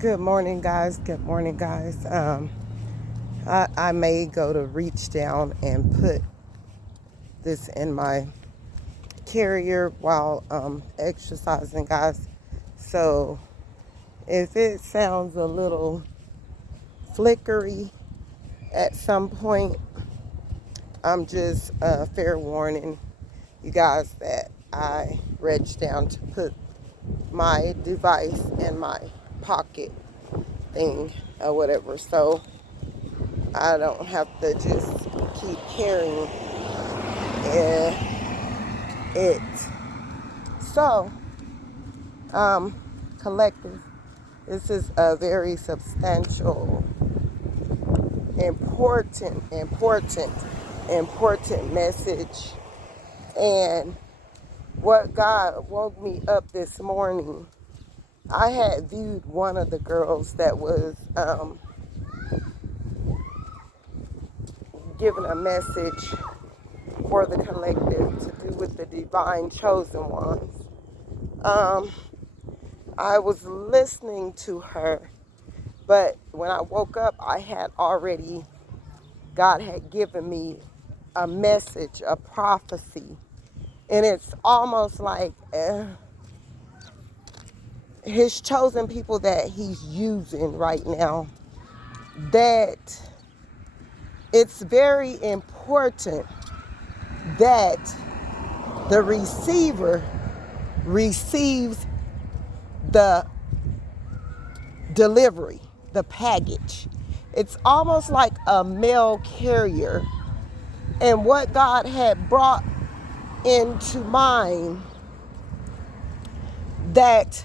Good morning, guys. Good morning, guys. I may go to reach down and put this in my carrier while exercising, guys. So if it sounds a little flickery at some point, I'm just fair warning you guys that I reached down to put my device in my pocket thing or whatever. So I don't have to just keep carrying it. So, collective, this is a very substantial, important message. And what God woke me up this morning, I had viewed one of the girls that was given a message for the collective to do with the divine chosen ones. I was listening to her, but when I woke up, God had given me a message, a prophecy. And it's almost like his chosen people that he's using right now, that it's very important that the receiver receives the delivery, the package. It's almost like a mail carrier. And what God had brought into mind, that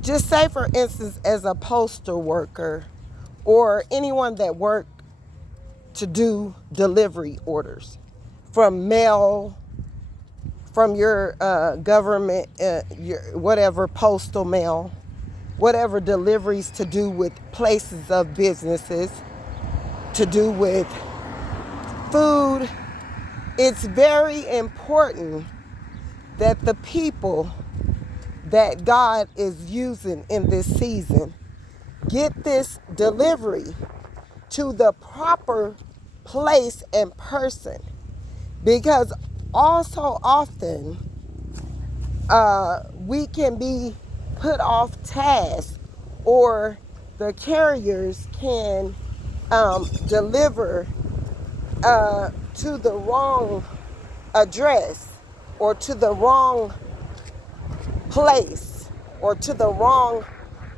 just say, for instance, as a postal worker or anyone that worked to do delivery orders from mail, from your government, your whatever, postal mail, whatever deliveries to do with places of businesses, to do with food. It's very important that the people that God is using in this season get this delivery to the proper place and person, because also often we can be put off task, or the carriers can deliver to the wrong address, or to the wrong place, or to the wrong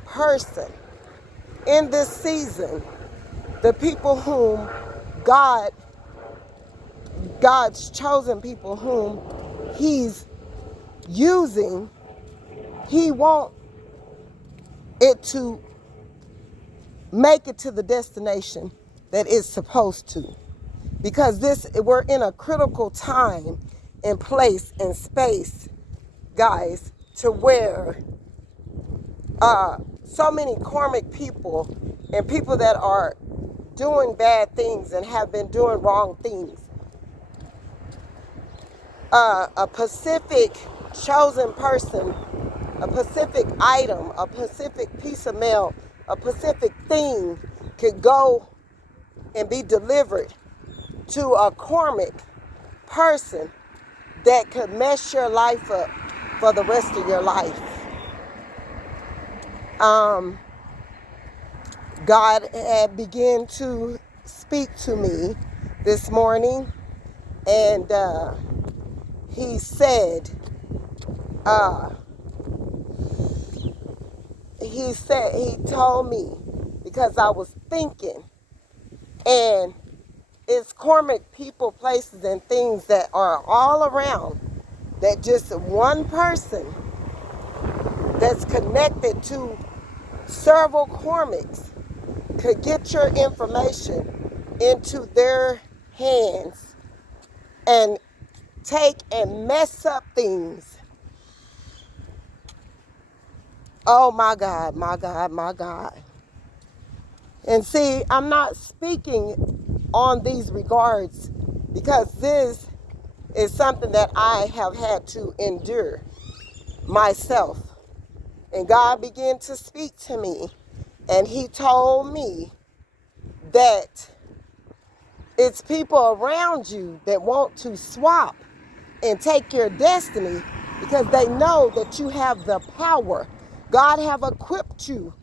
person. In this season, the people whom God's chosen people whom he's using, he want it to make it to the destination that it's supposed to. Because we're in a critical time and place and space, guys, to where so many karmic people and people that are doing bad things and have been doing wrong things, a specific chosen person, a specific item, a specific piece of mail, a specific thing could go and be delivered to a karmic person that could mess your life up for the rest of your life. God had begun to speak to me this morning, and he said, he told me, because I was thinking, and it's karmic people, places, and things that are all around, that just one person that's connected to several karmics could get your information into their hands and take and mess up things. Oh my God, my God, my God. And see, I'm not speaking on these regards because this is something that I have had to endure myself. And God began to speak to me And he told me that it's people around you that want to swap and take your destiny because they know that you have the power. God have equipped you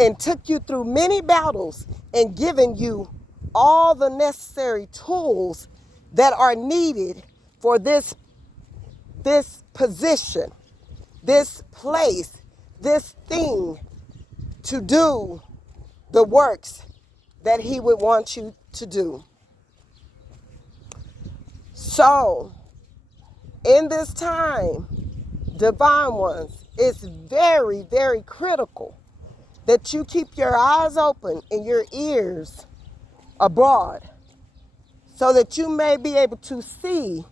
and took you through many battles and given you all the necessary tools that are needed for this position, this place, this thing to do the works that he would want you to do. So, in this time, divine ones, it's very, very critical that you keep your eyes open and your ears abroad so that you may be able to see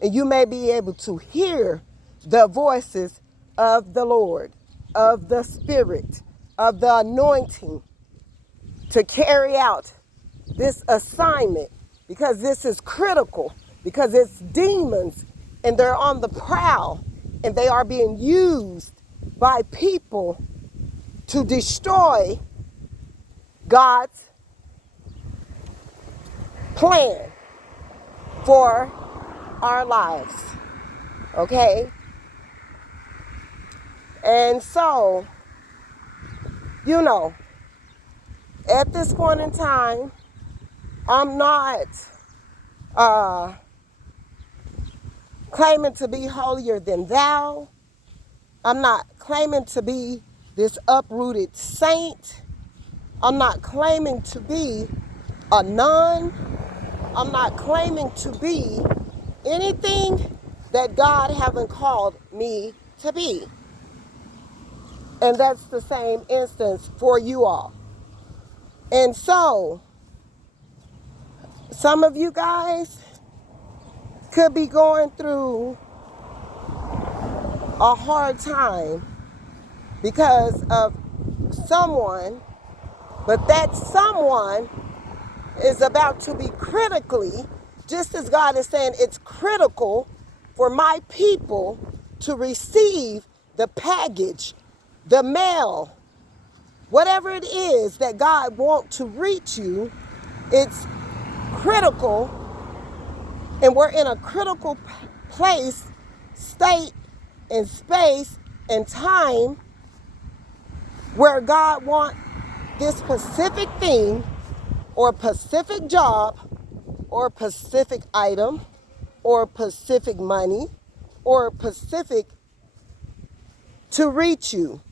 and you may be able to hear the voices of the Lord, of the Spirit, of the anointing to carry out this assignment, because this is critical, because it's demons and they're on the prowl and they are being used by people to destroy God's plan for our lives. Okay? And so, at this point in time, I'm not claiming to be holier than thou. I'm not claiming to be this uprooted saint. I'm not claiming to be a nun. I'm not claiming to be anything that God haven't called me to be. And that's the same instance for you all. And so, some of you guys could be going through a hard time because of someone, but that someone is about to be critically, just as God is saying it's critical for my people to receive the package, the mail, whatever it is that God wants to reach you. It's critical, and we're in a critical place, state, and space and time where God wants this specific thing or specific job or specific item or specific money or specific to reach you.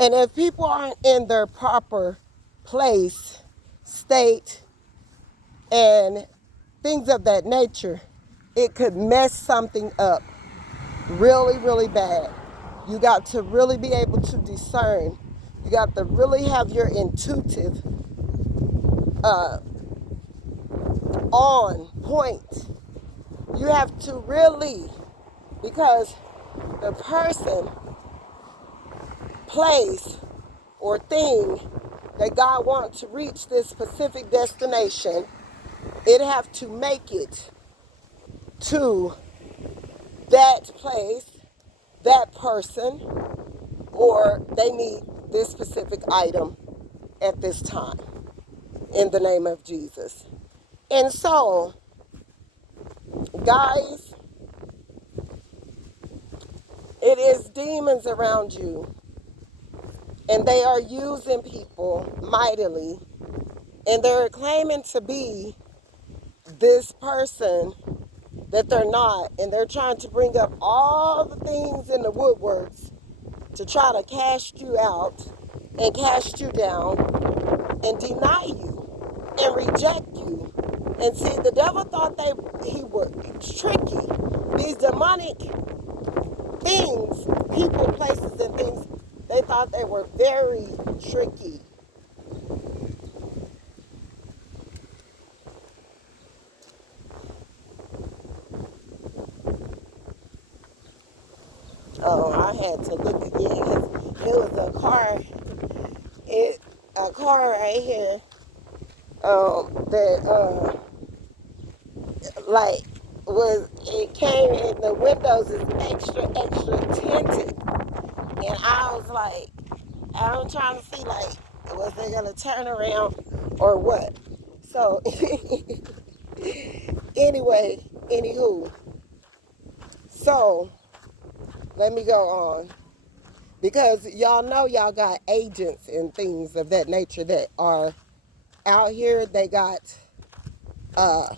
And if people aren't in their proper place, state, and things of that nature, it could mess something up really, really bad. You got to really be able to discern. You got to really have your intuitive on point. You have to really, because the person, place, or thing that God wants to reach this specific destination, it have to make it to that place, that person, or they need this specific item at this time, in the name of Jesus. And so, guys, it is demons around you, and they are using people mightily, and they're claiming to be this person that they're not, and they're trying to bring up all the things in the woodworks to try to cast you out and cast you down and deny you and reject you. And see, the devil thought he was tricky. These demonic things, people, places, and things, they thought they were very tricky. Oh, I had to look again because there was a car right here that it came and the windows is extra tinted, and I was like, I'm trying to see, like, was they gonna turn around or what? So anyway, anywho, so let me go on, because y'all know y'all got agents and things of that nature that are out here. They got uh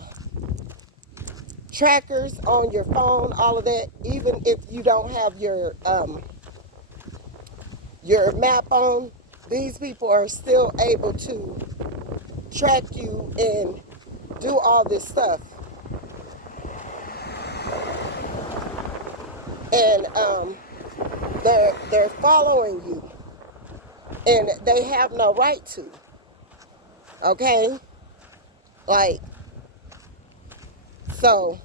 trackers on your phone, all of that. Even if you don't have your map on, these people are still able to track you and do all this stuff. And they're following you, and they have no right to. Okay, like, so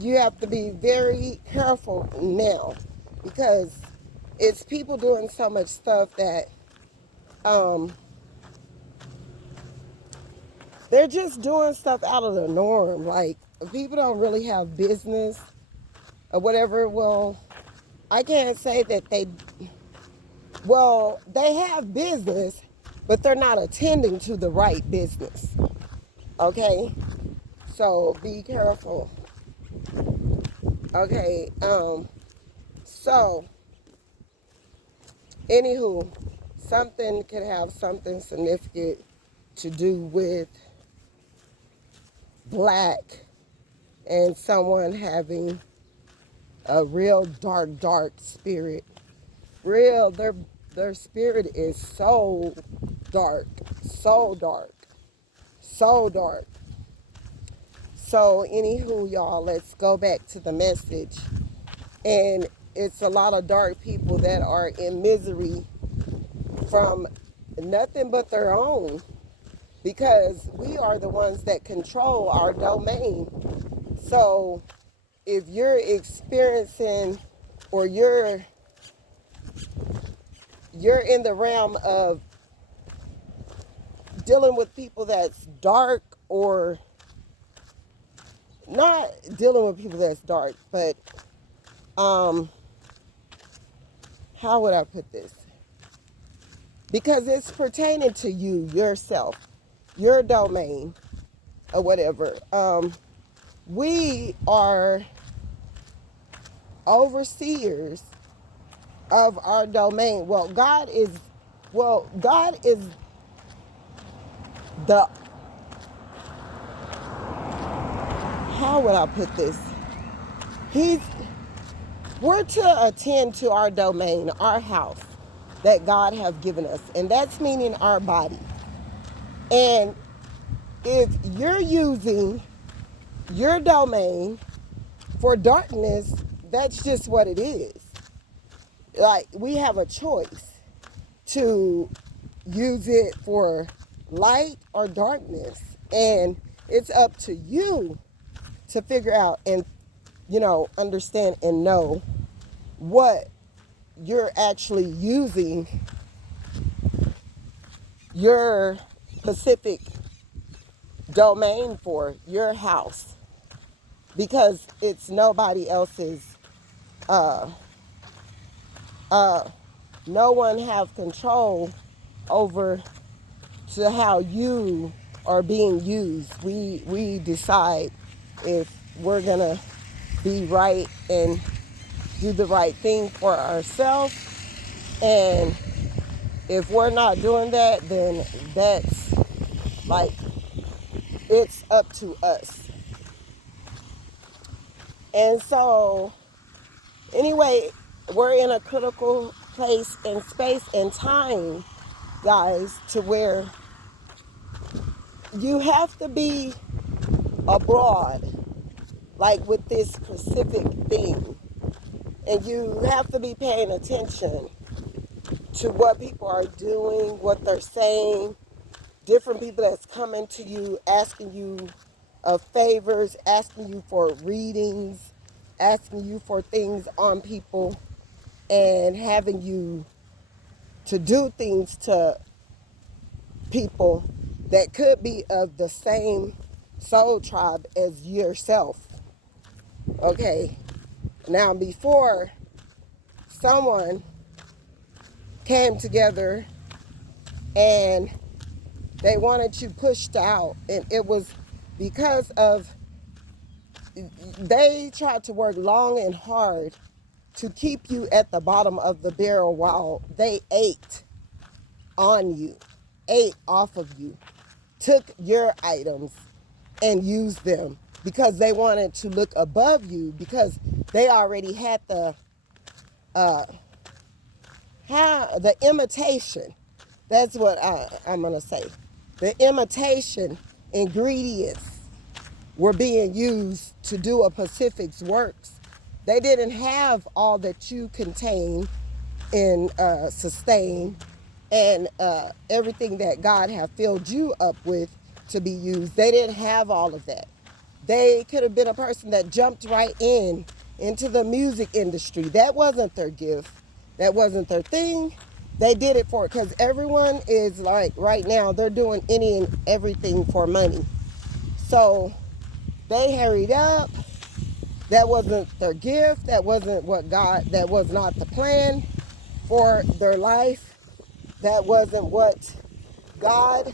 you have to be very careful now, because it's people doing so much stuff that they're just doing stuff out of the norm. Like, people don't really have business or whatever. Well, I can't say that they have business, but they're not attending to the right business. Okay? So be careful. Okay, so anywho, something could have something significant to do with black and someone having a real dark spirit. Real, their spirit is so dark, so dark, so dark. So anywho, y'all, let's go back to the message. And it's a lot of dark people that are in misery from nothing but their own, because we are the ones that control our domain. So if you're experiencing, or you're in the realm of dealing with people that's dark, or not dealing with people that's dark, but how would I put this? Because it's pertaining to you, yourself, your domain, or whatever. We are overseers of our domain. God is the, how would I put this? We're to attend to our domain, our house that God has given us, and that's meaning our body. And if you're using your domain for darkness, that's just what it is. Like, we have a choice to use it for light or darkness, and it's up to you to figure out and understand and know what you're actually using your specific domain for, your house, because it's nobody else's. No one have control over to how you are being used. We decide if we're gonna be right and do the right thing for ourselves, and if we're not doing that, then that's like, it's up to us. And so anyway, we're in a critical place in space and time, guys, to where you have to be abroad, like with this specific thing, and you have to be paying attention to what people are doing, what they're saying, different people that's coming to you, asking you favors, asking you for readings, asking you for things on people, and having you to do things to people that could be of the same soul tribe as yourself. Okay, now before someone came together and they wanted you pushed out. And it was because of, they tried to work long and hard to keep you at the bottom of the barrel while they ate on you, ate off of you, took your items and used them because they wanted to look above you, because they already had the imitation. That's what I'm gonna say. The imitation ingredients were being used to do a Pacific's works. They didn't have all that you contain and sustain, and everything that God have filled you up with to be used. They didn't have all of that. They could have been a person that jumped right into the music industry. That wasn't their gift. That wasn't their thing. They did it for it because everyone is like, right now, they're doing any and everything for money. So they hurried up. That wasn't their gift. That wasn't what God, that was not the plan for their life. That wasn't what God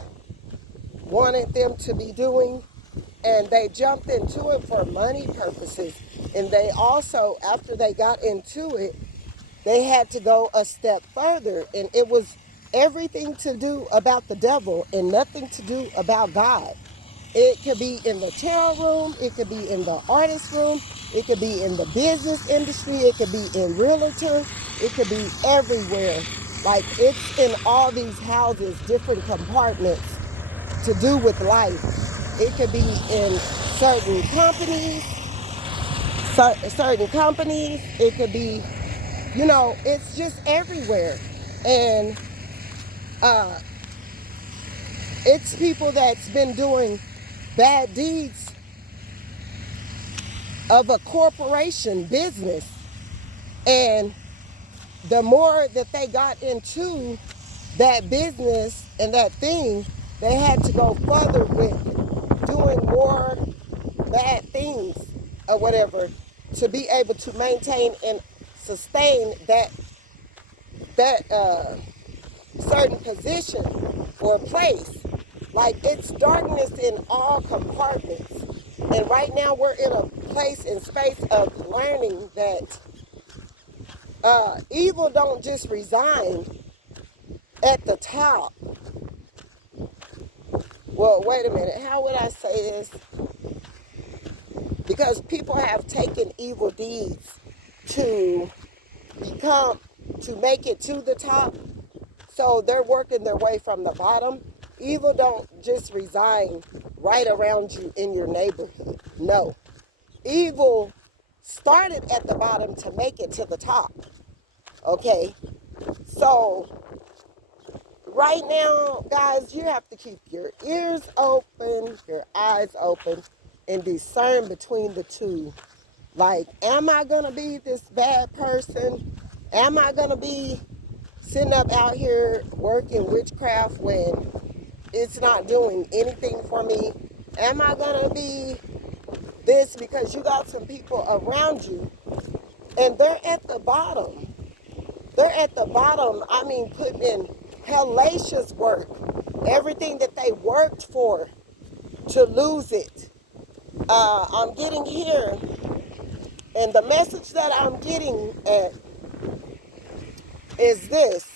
wanted them to be doing. And they jumped into it for money purposes. And they also, after they got into it, they had to go a step further. And it was everything to do about the devil and nothing to do about God. It could be in the tarot room, it could be in the artist room, it could be in the business industry, it could be in realtor, it could be everywhere. Like, it's in all these houses, different compartments to do with life. It could be in certain companies, it could be, it's just everywhere. And it's people that's been doing bad deeds of a corporation business. And the more that they got into that business and that thing, they had to go further with doing more bad things or whatever to be able to maintain and sustain that certain position or place. Like, it's darkness in all compartments. And right now we're in a place and space of learning that evil don't just resign at the top. Well, wait a minute. How would I say this? Because people have taken evil deeds to make it to the top. So they're working their way from the bottom. Evil don't just resign right around you in your neighborhood. No. Evil started at the bottom to make it to the top. Okay? So right now, guys, you have to keep your ears open, your eyes open, and discern between the two. Like, am I going to be this bad person? Am I going to be sitting up out here working witchcraft when it's not doing anything for me? Am I going to be this? Because you got some people around you and they're at the bottom. They're at the bottom, I mean, putting in hellacious work. Everything that they worked for to lose it. I'm getting here, and the message that I'm getting at is this.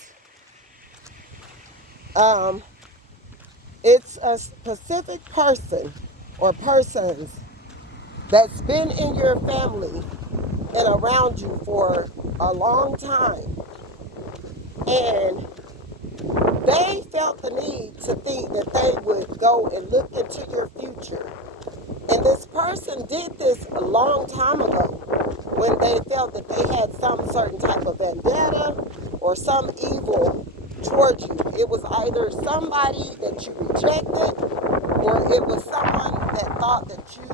It's a specific person or persons that's been in your family and around you for a long time. And they felt the need to think that they would go and look into your future. And this person did this a long time ago when they felt that they had some certain type of vendetta or some evil towards you. It was either somebody that you rejected, or it was someone that thought that you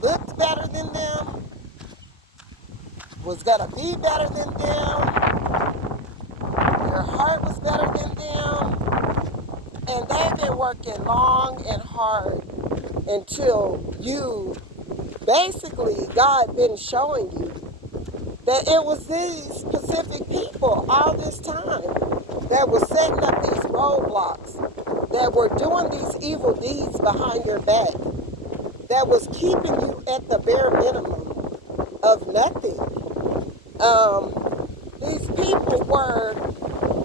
looked better than them, was going to be better than them, your heart was better than them. And they've been working long and hard until you, basically, God been showing you that it was these specific people people all this time that were setting up these roadblocks, that were doing these evil deeds behind your back, that was keeping you at the bare minimum of nothing. These people were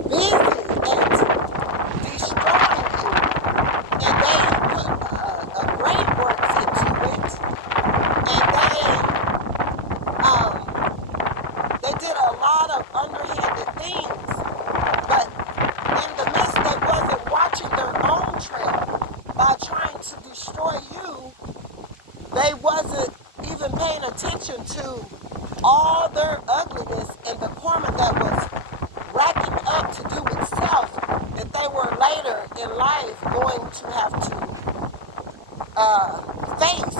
busy at destroying you, and they put a great works into it, and they did a lot of underhanded things, but in the midst they wasn't watching their own trail by trying to destroy you. They wasn't even paying attention to all their ugliness and the karma that was racking up to do itself, that they were later in life going to have to face.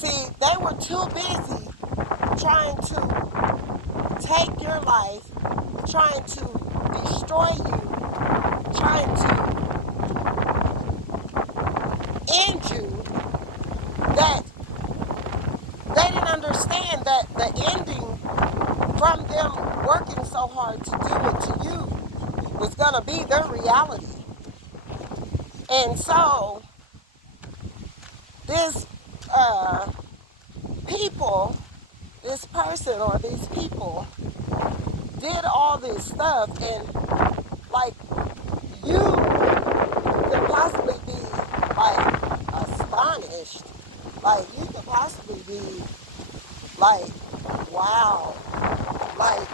See, they were too busy trying to take your life, trying to destroy you, trying to end you, that they didn't understand that the ending from them working so hard to do it to you was going to be their reality. And so this this person or these people did all this stuff, and like, you could possibly be like astonished. Like, you could possibly be like, wow. Like,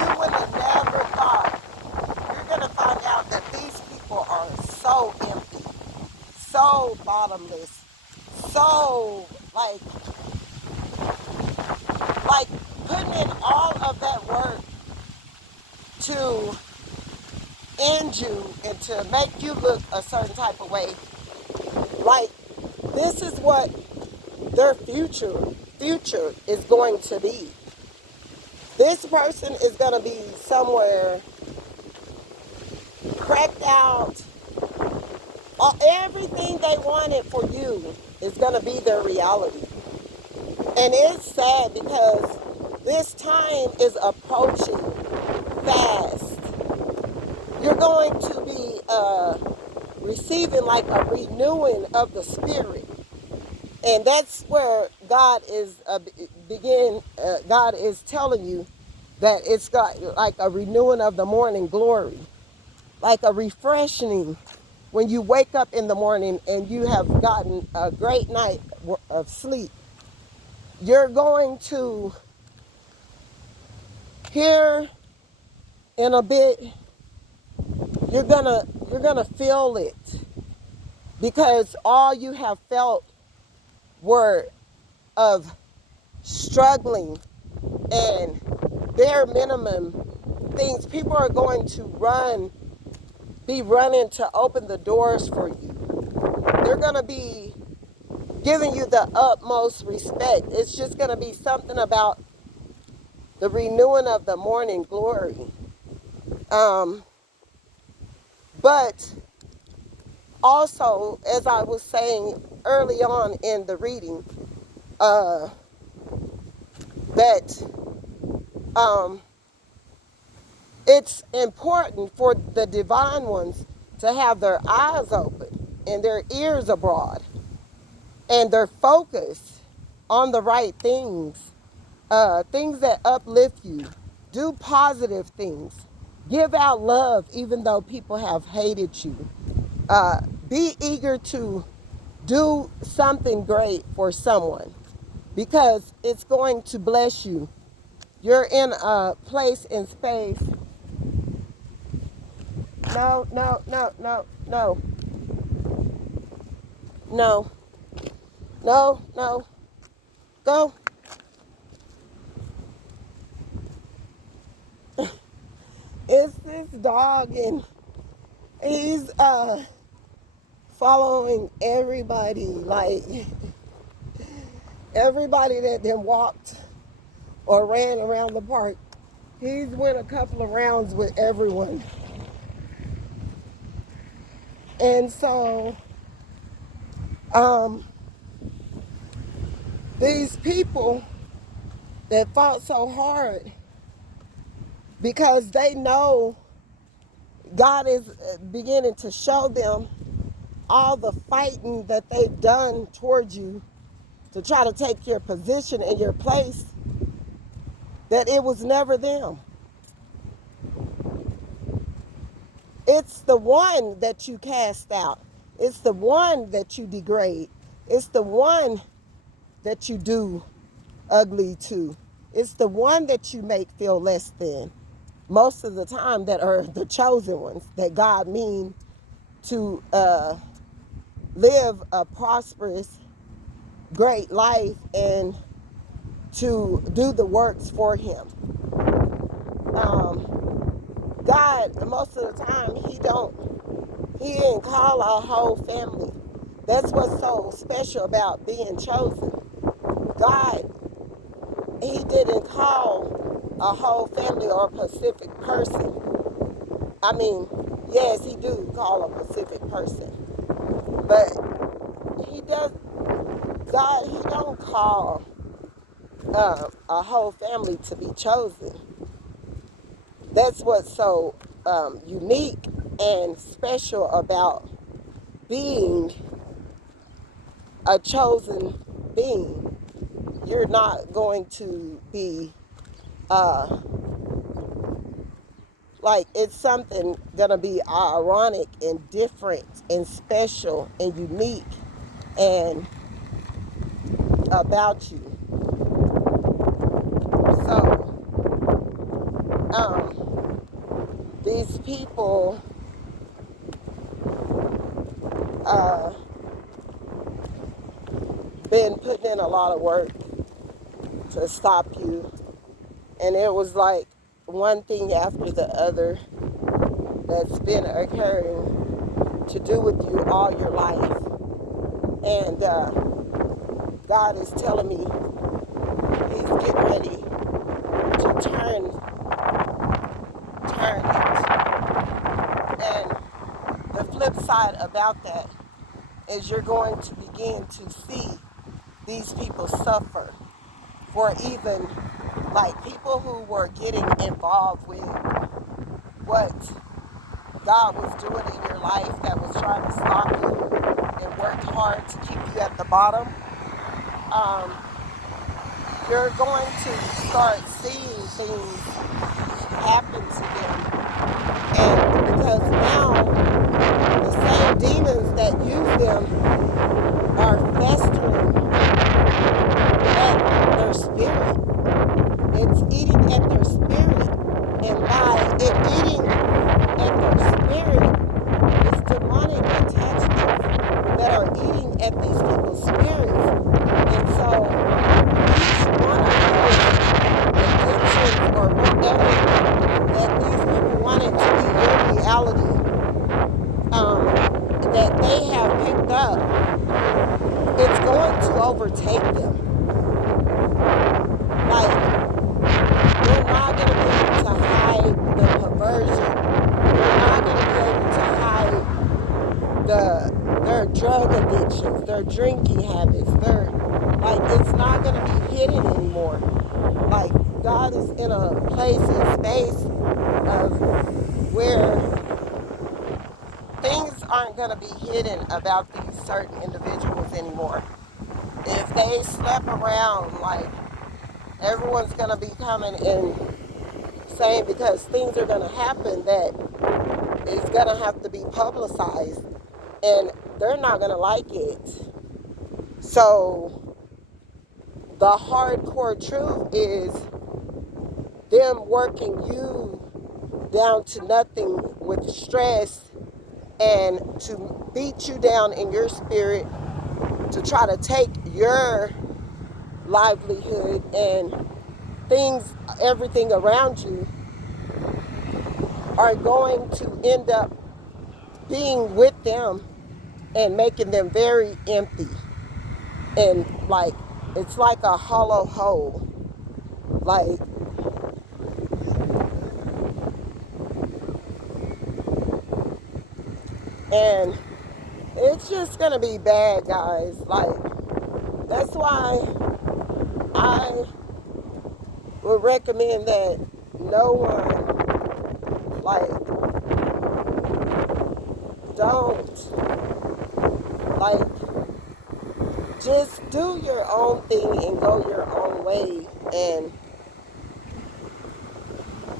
you would have never thought. You're going to find out that these people are so empty, so bottomless, so like putting in all of that work to end you and to make you look a certain type of way. Like, this is what their future is going to be. This person is going to be somewhere cracked out. Everything they wanted for you is going to be their reality. And it's sad because this time is approaching fast. You're going to be receiving like a renewing of the spirit. And that's where God is God is telling you that it's got like a renewing of the morning glory, like a refreshing when you wake up in the morning and you have gotten a great night of sleep. You're going to hear in a bit, you're gonna feel it, because all you have felt were of struggling and bare minimum things. People are going to be running to open the doors for you. They're going to be giving you the utmost respect. It's just going to be something about the renewing of the morning glory. But also, as I was saying early on in the reading, that it's important for the divine ones to have their eyes open and their ears abroad and their focus on the right things, things that uplift you. Do positive things. Give out love even though people have hated you. Be eager to do something great for someone, because it's going to bless you. You're in a place in space. No. Go. It's this dog, and he's following everybody, like everybody that then walked or ran around the park. He's went a couple of rounds with everyone. And so these people that fought so hard because they know God is beginning to show them all the fighting that they've done towards you to try to take your position and your place, that it was never them. It's the one that you cast out. It's the one that you degrade. It's the one that you do ugly to. It's the one that you make feel less than. Most of the time that are the chosen ones that God mean to live a prosperous, great life and to do the works for him. God, most of the time, he didn't call our whole family. That's what's so special about being chosen. God, he didn't call a whole family or a specific person. I mean, yes, he do call a specific person, but he does. God, he don't call a whole family to be chosen. That's what's so unique and special about being a chosen being. You're not going to be like, it's something gonna be ironic and different and special and unique and about you. So these people been putting in a lot of work to stop you, and it was like one thing after the other that's been occurring to do with you all your life. And God is telling me he's getting ready to turn it. And the flip side about that is you're going to begin to see these people suffer for even like people who were getting involved with what God was doing in your life, that was trying to stop you and worked hard to keep you at the bottom. You're going to start seeing things happen to them. And because now the same demons that use them are festering at their spirit. It's eating at their spirit. And by it eating at their spirit, it's demonic attachments that are eating at these people's spirits. And so each one of those addictions or whatever that these people wanted to be your reality, that they have picked up, it's going to overtake them. Like, they're not going to be able to hide the perversion. They're not going to be able to hide their drug addictions, their drinking habits. It's not going to be hidden anymore. Like, God is in a place and space of where things aren't going to be hidden about these certain individuals anymore. If they slap around, like, everyone's going to be coming and saying, because things are going to happen that is going to have to be publicized, and they're not going to like it. So the hardcore truth is them working you down to nothing with stress and to beat you down in your spirit, to try to take your livelihood and things, everything around you, are going to end up being with them and making them very empty. And like, it's like a hollow hole. Like, and it's just gonna be bad, guys. Like, that's why I would recommend that no one, like, don't, like, just do your own thing and go your own way and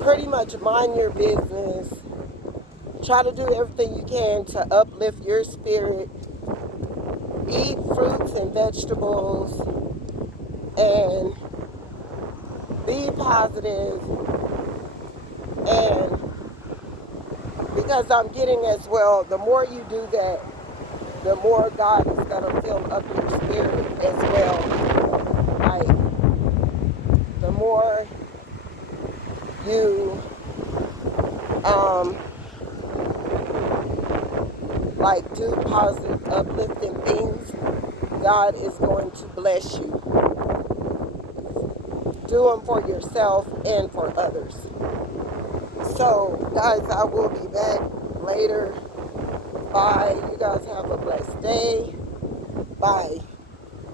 pretty much mind your business. Try to do everything you can to uplift your spirit. Eat fruits and vegetables and be positive. And because I'm getting as well, the more you do that, the more God is going to fill up your spirit as well. Like, the more you, like, do positive, uplifting things, God is going to bless you. Do them for yourself and for others. So, guys, I will be back later. Bye. You guys have a blessed day. Bye.